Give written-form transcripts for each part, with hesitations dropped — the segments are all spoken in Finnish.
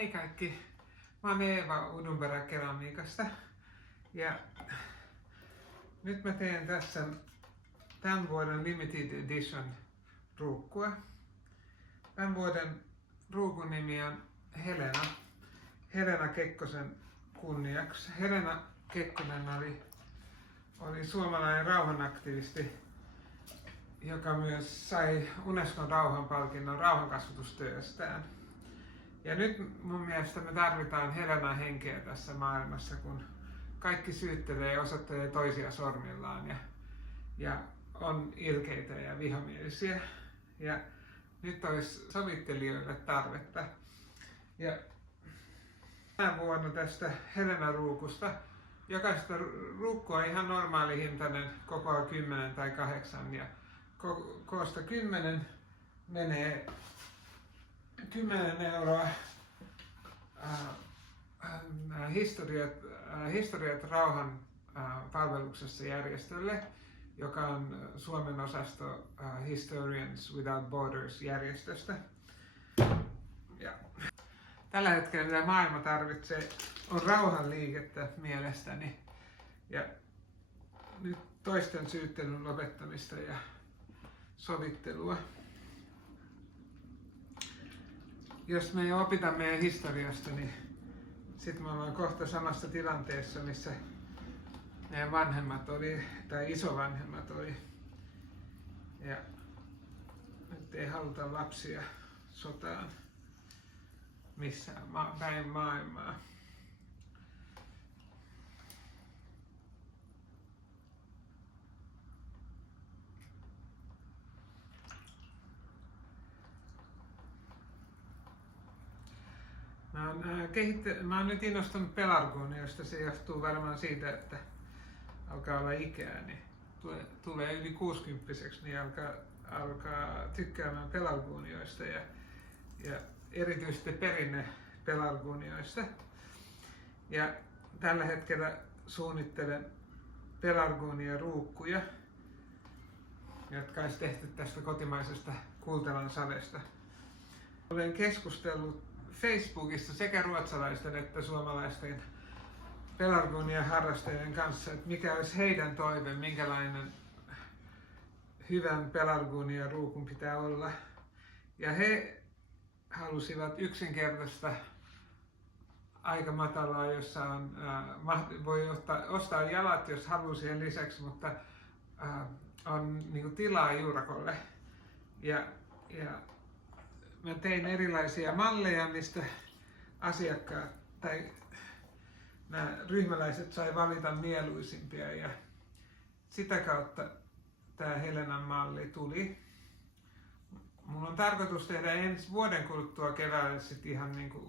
Hei kaikki, mä oon Eeva Udunperä Keramiikasta ja nyt mä teen tässä tämän vuoden Limited Edition ruukkua. Tämän vuoden ruukun nimi on Helena Kekkosen kunniaksi. Helena Kekkonen oli suomalainen rauhanaktivisti, joka myös sai Unescon rauhanpalkinnon rauhankasvatustyöstään. Ja nyt mun mielestä me tarvitaan Helenan henkeä tässä maailmassa, kun kaikki syyttelee ja osoittelee toisia sormillaan ja on ilkeitä ja vihamielisiä. Ja nyt olisi sovittelijoille tarvetta. Ja tänä vuonna tästä Helena-ruukusta, jokaista ruukku on ihan normaali hintainen, kokoa 10 tai 8 ja koosta 10 menee 10 euroa historiat rauhan palveluksessa järjestölle, joka on Suomen osasto Historians Without Borders -järjestöstä. Ja tällä hetkellä mitä maailma tarvitsee on rauhanliikettä mielestäni ja nyt toisten syyttelyn lopettamista ja sovittelua. Jos me ei opita meidän historiasta, niin sitten me ollaan kohta samassa tilanteessa, missä meidän vanhemmat oli, tai isovanhemmat oli. Ja nyt ei haluta lapsia sotaan missään päin maailmaa. Mä oon nyt innostunut pelargoniosta. Se johtuu varmaan siitä, että alkaa olla ikää, niin tulee yli 60-vuotiaaksi, niin alkaa tykkäämään pelargonioista ja erityisesti perinnepelargonioista. Ja tällä hetkellä suunnittelen pelargonia-ruukkuja, jotka olisi tehty tästä kotimaisesta kultalan savesta. Olen keskustellut Facebookissa sekä ruotsalaisten että suomalaisten pelargonia-harrastajien kanssa, että mikä olisi heidän toive, minkälainen hyvän pelargonia-ruukun pitää olla. Ja he halusivat yksinkertaista, aika matalaa, jossa voi ostaa jalat, jos haluaa siihen lisäksi, mutta on niin tilaa juurakolle. Ja mä tein erilaisia malleja, mistä asiakkaat tai nämä ryhmäläiset sai valita mieluisimpia ja sitä kautta tämä Helenan malli tuli. Mun on tarkoitus tehdä ensi vuoden kuluttua keväällä sitten ihan niin kuin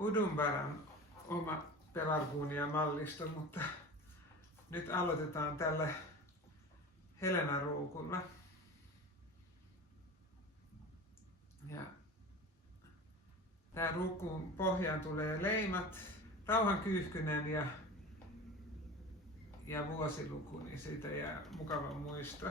Udunperän oma pelargonia-mallisto, mutta nyt aloitetaan tällä Helena-ruukulla. Ja tää ruukun pohjaan tulee leimat, rauhankyyhkynen ja vuosiluku, niin siitä jää mukava muisto.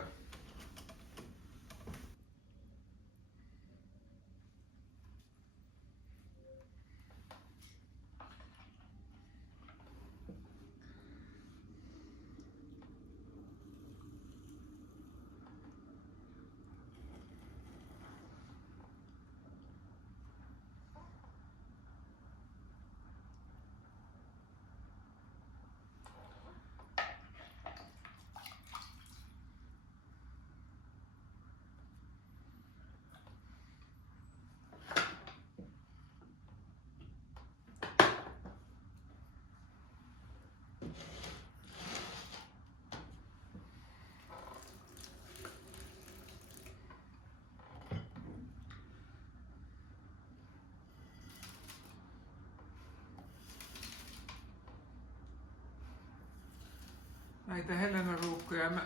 Näitä Helena-ruukkuja mä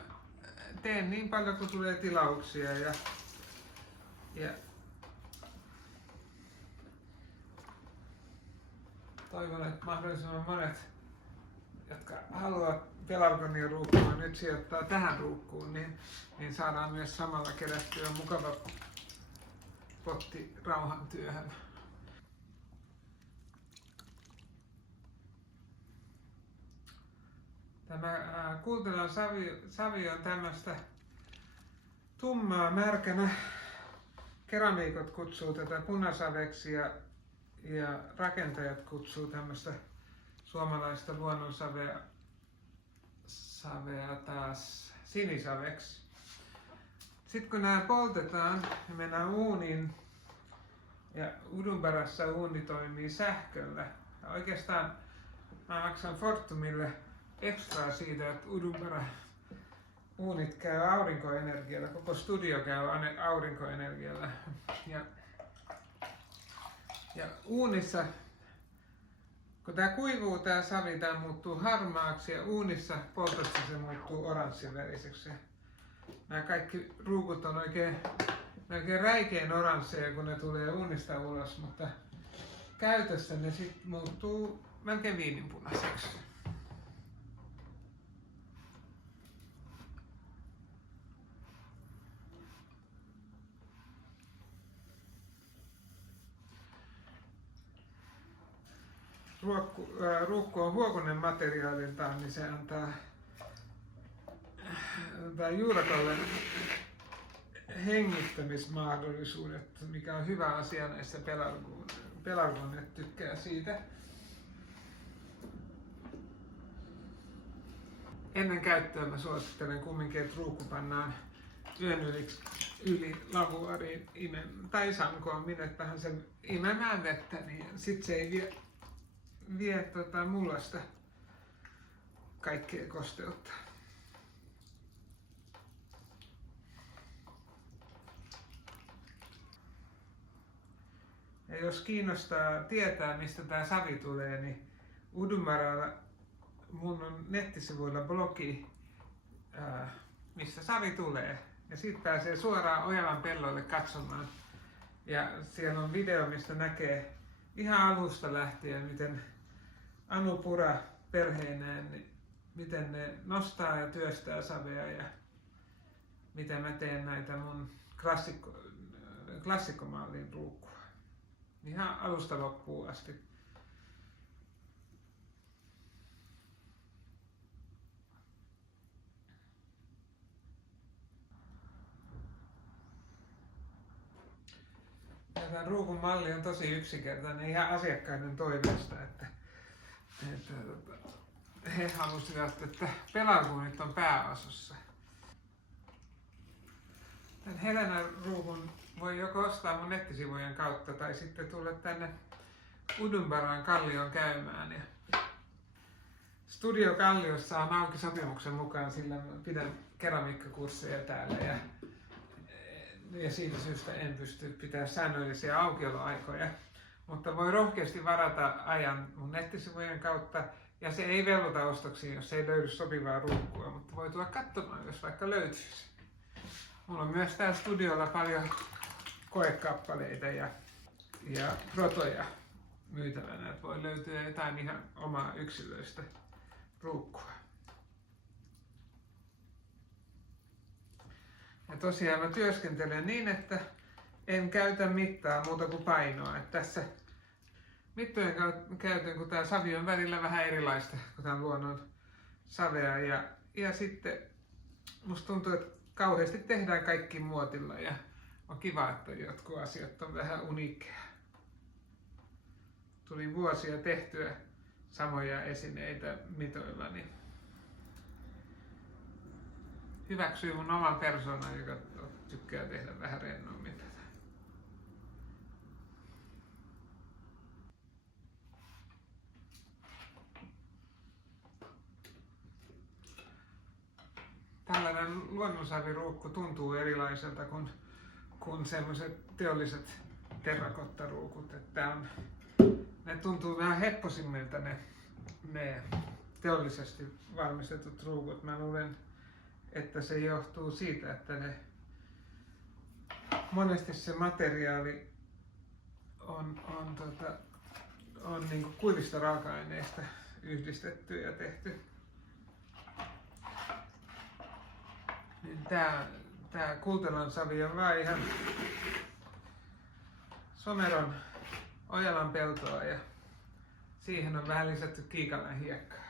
teen niin paljon kun tulee tilauksia ja toivon, että mahdollisimman monet, jotka haluavat pelargonia-ruukkua nyt sijoittaa tähän ruukkuun, niin saadaan myös samalla kerättyä mukava potti rauhantyöhön. Tämä Kultelan savi on tämmöistä tummaa märkänä. Keramiikot kutsuu tätä punasaveksi ja rakentajat kutsuu tämmöistä suomalaista luonnonsavea taas sinisaveksi. Sitten kun nämä poltetaan, ne mennään uuniin ja Udunbarassa uuni toimii sähköllä. Ja oikeastaan mä maksan Fortumille ekstraa siitä, että Udunbara uunit käy aurinkoenergialla, koko studio käy aurinkoenergialla. Ja uunissa, kun tää kuivuu tää savi, tää muuttuu harmaaksi ja uunissa poltossa se muuttuu oranssiväriseksi. Nämä kaikki ruukut on oikein räikeän oransseja, kun ne tulee uunista ulos, mutta käytössä ne sit muuttuu melkein viininpunaiseksi. Ruukku on huokonen materiaaliltaan, niin se antaa juurakolle hengittämismahdollisuudet, mikä on hyvä asia näissä pelargonet tykkää siitä. Ennen käyttöä mä suosittelen kumminkin, että ruukku pannaan yön yli lavuariin tai sankoon, minnepähän sen imemään vettä, niin sit se ei vie mullasta kaikkea kosteutta. Ja jos kiinnostaa tietää, mistä tämä savi tulee, niin Udunbaralla mun on nettisivuilla blogi, missä savi tulee. Ja siitä pääsee suoraan Ojalan pelloille katsomaan. Ja siellä on video, mistä näkee ihan alusta lähtien, miten Anu Pura perheineen, niin miten ne nostaa ja työstää savea ja miten mä teen näitä mun klassikkomallin ruukkuja. Ihan alusta loppuun asti. Ja tämän ruukun malli on tosi yksinkertainen ihan asiakkaiden toiveesta, että he halusivat, että pelargonit on pääosassa. Tämän Helenan ruukun voi joko ostaa mun nettisivujen kautta tai sitten tulla tänne Udunbaran Kallioon käymään. Ja Studio Kalliossa on auki sopimuksen mukaan, sillä pidän keramiikkakursseja täällä ja siitä syystä en pysty pitämään säännöllisiä aukioloaikoja. Mutta voi rohkeasti varata ajan mun nettisivujen kautta ja se ei velvoita ostoksiin, jos ei löydy sopivaa ruukkua, mutta voi tulla katsomaan, jos vaikka löytyisi. Mulla on myös täällä studiolla paljon koekappaleita ja protoja myytävänä, että voi löytyä jotain ihan omaa yksilöistä ruukkua. Ja tosiaan mä työskentelen niin, että en käytä mittaa muuta kuin painoa. Että tässä mittojen käytön, kun tää savi on välillä vähän erilaista kuin tämän luonnon savea. Ja sitten musta tuntuu, että kauheasti tehdään kaikki muotilla ja on kiva, että jotkut asiat on vähän uniikkeja. Tuli vuosia tehtyä samoja esineitä mitoilla, niin hyväksyy mun oman persoonan, joka tykkää tehdä vähän rennommin tätä. Tällainen luonnonsaviruukku tuntuu erilaiselta kuin sellaiset teolliset terrakottaruukut. Ne tuntuu vähän hepposimmilta ne teollisesti valmistetut ruukut. Mä luulen, että se johtuu siitä, että monesti se materiaali on niin kuin kuivista raaka-aineista yhdistetty ja tehty. Niin tää Kultelan savi on vaan ihan Someron Ojalan peltoa ja siihen on vähän lisätty Kiikalan hiekkaa.